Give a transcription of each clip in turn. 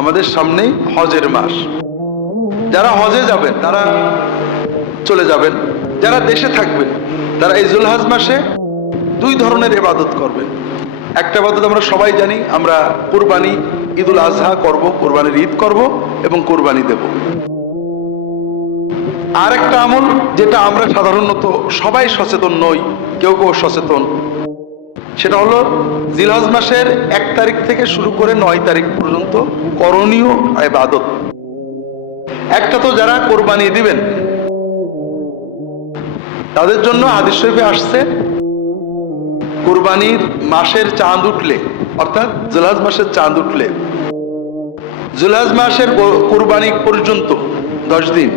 আমাদের সামনেই হজের মাস। যারা হজে যাবেন তারা চলে যাবেন, যারা দেশে থাকবেন তারা এই জুলহজ মাসে দুই ধরনের ইবাদত করবেন। একটা ইবাদত আমরা সবাই জানি, আমরা কুরবানি, ঈদুল আজহা করব, কুরবানির ঈদ করব এবং কুরবানি দেব। আর একটা আমল যেটা আমরা সাধারণত সবাই সচেতন নই, কেউ কেউ সচেতন, সেটা হলো জিলহজ মাসের 1 তারিখ থেকে শুরু করে 9 তারিখ পর্যন্ত করণীয় ইবাদত। একটা তো যারা কোরবানি দিবেন তাদের জন্য হাদিস শরীফে আসছে, কোরবানির মাসের চাঁদ উঠলে, অর্থাৎ জিলহজ মাসের চাঁদ উঠলে, জিলহজ মাসের কোরবানি পর্যন্ত 10 দিন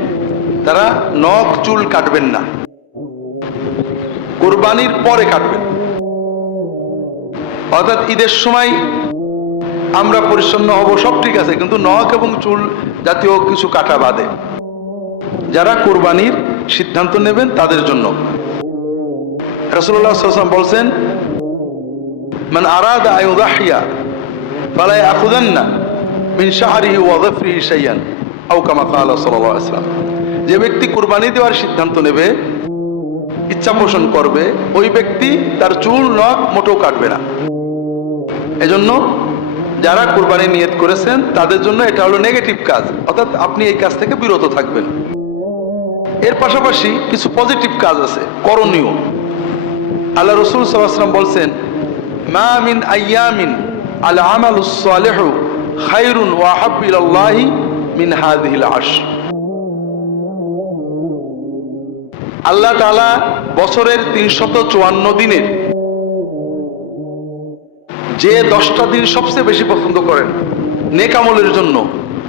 তারা নখ চুল কাটবেন না, কোরবানির পরে কাটবেন। অর্থাৎ ঈদের সময় আমরা পরিচ্ছন্ন হব, সব ঠিক আছে, কিন্তু নখ এবং চুল জাতীয় কিছু কাটা বাদে। যারা কোরবানির সিদ্ধান্ত নেবেন তাদের জন্য রাসূলুল্লাহ সাল্লাল্লাহু আলাইহি ওয়াসাল্লাম বলছেন, মান আরাদা আন ইউযাহিয়া ফালা ইয়াখুযান্না মিন শাহরিহি ওয়া যাফরিহি শাইআন আও কামা ক্বালা সাল্লাল্লাহু আলাইহি ওয়াসাল্লাম। যে ব্যক্তি কোরবানি দেওয়ার সিদ্ধান্ত নেবে, ইচ্ছা পোষণ করবে, ওই ব্যক্তি তার চুল নখ মোটেও কাটবে না। এজন্য যারা কোরবানি নিয়ত করেছেন তাদের জন্য এটা হলো নেগেটিভ কাজ, অর্থাৎ আপনি এই কাজ থেকে বিরত থাকবেন। এর পাশাপাশি কিছু পজিটিভ কাজ আছে করণীয়। আল্লাহ রাসূল সাল্লাল্লাহু আলাইহি ওয়াসাল্লাম বলছেন, মা মিন আইয়ামিন আল আমালুস সালিহু খায়রুন ওয়া আহাব্বু ইলাল্লাহি মিন হাযিহিল আশর। আল্লাহ তাআলা বছরের 354 দিনের যে 10টা দিন সবচেয়ে বেশি পছন্দ করেন নেক আমলের জন্য,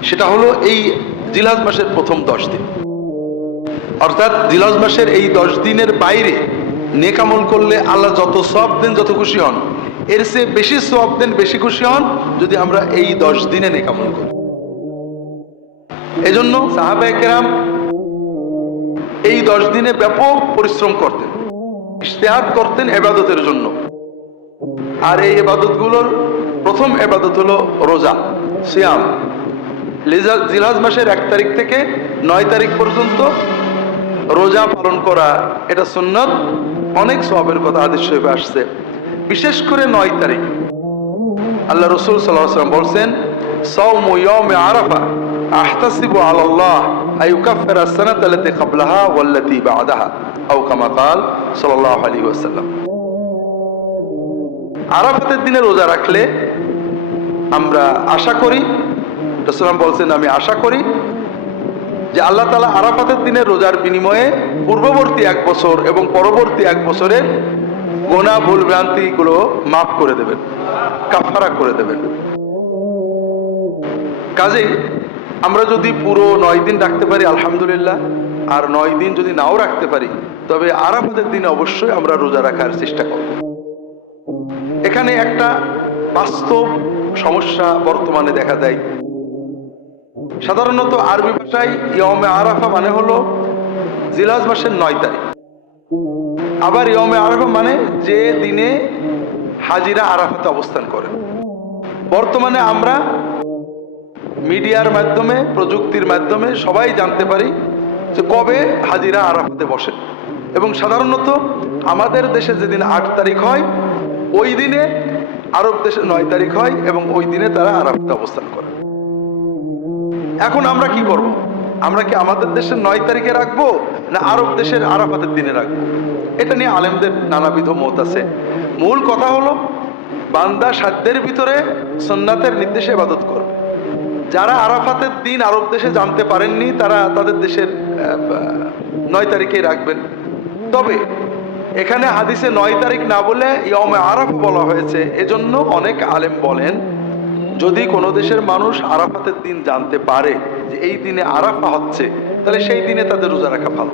সেটা হলো এই জিলহজ মাসের প্রথম 10 দিন। অর্থাৎ জিলহজ মাসের এই 10 দিনের বাইরে নেক আমল করলে আল্লাহ যত সওয়াব দেন, যত খুশি হন, এর চেয়ে বেশি সওয়াব দেন, বেশি খুশি হন যদি আমরা এই 10 দিনে নেক আমল করি। এজন্য সাহাবায়ে কেরাম এই 10 দিনে ব্যাপক পরিশ্রম করতেন, ইজতিহাদ করতেন ইবাদতের জন্য। আর এই ইবাদতগুলোর প্রথম ইবাদত হলো রোজা, সিয়াম। জিলহজ মাসের 1 তারিখ থেকে 9 তারিখ পর্যন্ত রোজা পালন করা, এটা সুন্নাত। অনেক সওয়াবের কথা হাদিস শরীফে আসছে। বিশেষ করে 9 তারিখ আল্লাহ রাসূল সাল্লাল্লাহু আলাইহি ওয়াসাল্লাম বলছেন, সাওমু ইয়াউমি আরাফা আহতাসিবু আলাল্লাহ আইয়ুকাফিরা আস-সানাতা আল্লাতী ক্বাবলাহা ওয়াল্লাতী বা'দাহা আও কামা ক্বাল সাল্লাল্লাহু আলাইহি ওয়াসাল্লাম। আরাফাতের দিনে রোজা রাখলে আমরা আশা করি, রাসূল বলছেন, আমি আশা করি যে আল্লাহ তাআলা আরাফাতের দিনে রোজার বিনিময়ে পূর্ববর্তী 1 বছর এবং পরবর্তী 1 বছরের গুনাহ ভুল ভ্রান্তিগুলো মাফ করে দেবেন, কাফারা করে দেবেন। কাজেই আমরা যদি পুরো 9 দিন রাখতে পারি আলহামদুলিল্লাহ, আর 9 দিন যদি নাও রাখতে পারি, তবে আরাফাতের দিনে অবশ্যই আমরা রোজা রাখার চেষ্টা করব। এখানে একটা বাস্তব সমস্যা বর্তমানে দেখা দেয়। সাধারণত আরবি ভাষায় ইয়মে আরাফা মানে হলো জিলহজ মাসের 9 তারিখ। আবার ইয়মে আরাফা মানে যে দিনে হাজিরা আরাফাতে অবস্থান করে। বর্তমানে আমরা মিডিয়ার মাধ্যমে, প্রযুক্তির মাধ্যমে সবাই জানতে পারি যে কবে হাজিরা আরাফাতে বসে। এবং সাধারণত আমাদের দেশে যেদিন 8 তারিখ হয়, ওই দিনে আরব দেশে 9 তারিখ হয় এবং ওই দিনে তারা আরাফাতে অবস্থান করে। এখন আমরা কি করব? আমরা কি আমাদের দেশের 9 তারিখে রাখবো না আরব দেশের আরাফাতের দিনে রাখবো? এটা নিয়ে আলেমদের নানাবিধ মত আছে। মূল কথা হলো, বান্দা সাধ্যের ভিতরে সুন্নাতের নির্দেশে ইবাদত করবে। যারা আরাফাতের দিন আরব দেশে জানতে পারেননি, তারা তাদের দেশের 9 তারিখেই রাখবেন। তবে এখানে হাদিসে 9 তারিখ না বলে ইয়মে আরাফা বলা হয়েছে। এজন্য অনেক আলেম বলেন, যদি কোনো দেশের মানুষ আরাফাতের দিন জানতে পারে যে এই দিনে আরাফা হচ্ছে, তাহলে সেই দিনে তাদের রোজা রাখা ভালো।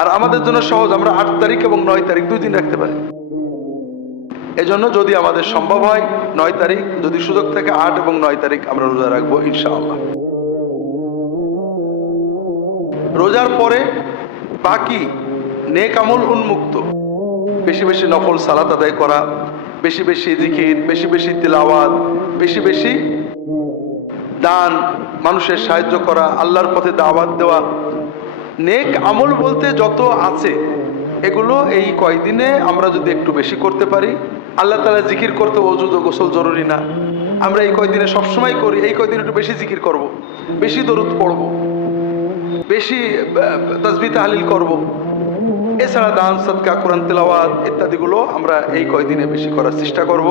আর আমাদের জন্য সহজ, আমরা 8 তারিখ এবং 9 তারিখ 2 দিন রাখতে পারি। এজন্য যদি আমাদের সম্ভব হয় 9 তারিখ, যদি সুযোগ থাকে 8 এবং 9 তারিখ আমরা রোজা রাখবো ইনশাআল্লাহ। রোজার পরে বাকি নেক আমল উন্মুক্ত, বেশি বেশি নফল সালাত আদায় করা, বেশি বেশি জিকির, বেশি বেশি তিলাওয়াত, বেশি বেশি দান, মানুষের সাহায্য করা, আল্লাহর পথে দাওয়াত দেওয়া, নেক আমল বলতে যত আছে এগুলো এই কয়দিনে আমরা যদি একটু বেশি করতে পারি। আল্লাহ তাআলা জিকির করতে ওযু ও গোসল জরুরি না, আমরা এই কয়দিনে সবসময় করি, এই কয়দিনে একটু বেশি জিকির করব, বেশি দরুদ পড়ব, বেশি তাসবিহ তাহলিল করব। এছাড়া দান, সাদকা, কোরআন তেলাওয়াত ইত্যাদিগুলো আমরা এই কয়দিনে বেশি করার চেষ্টা করব।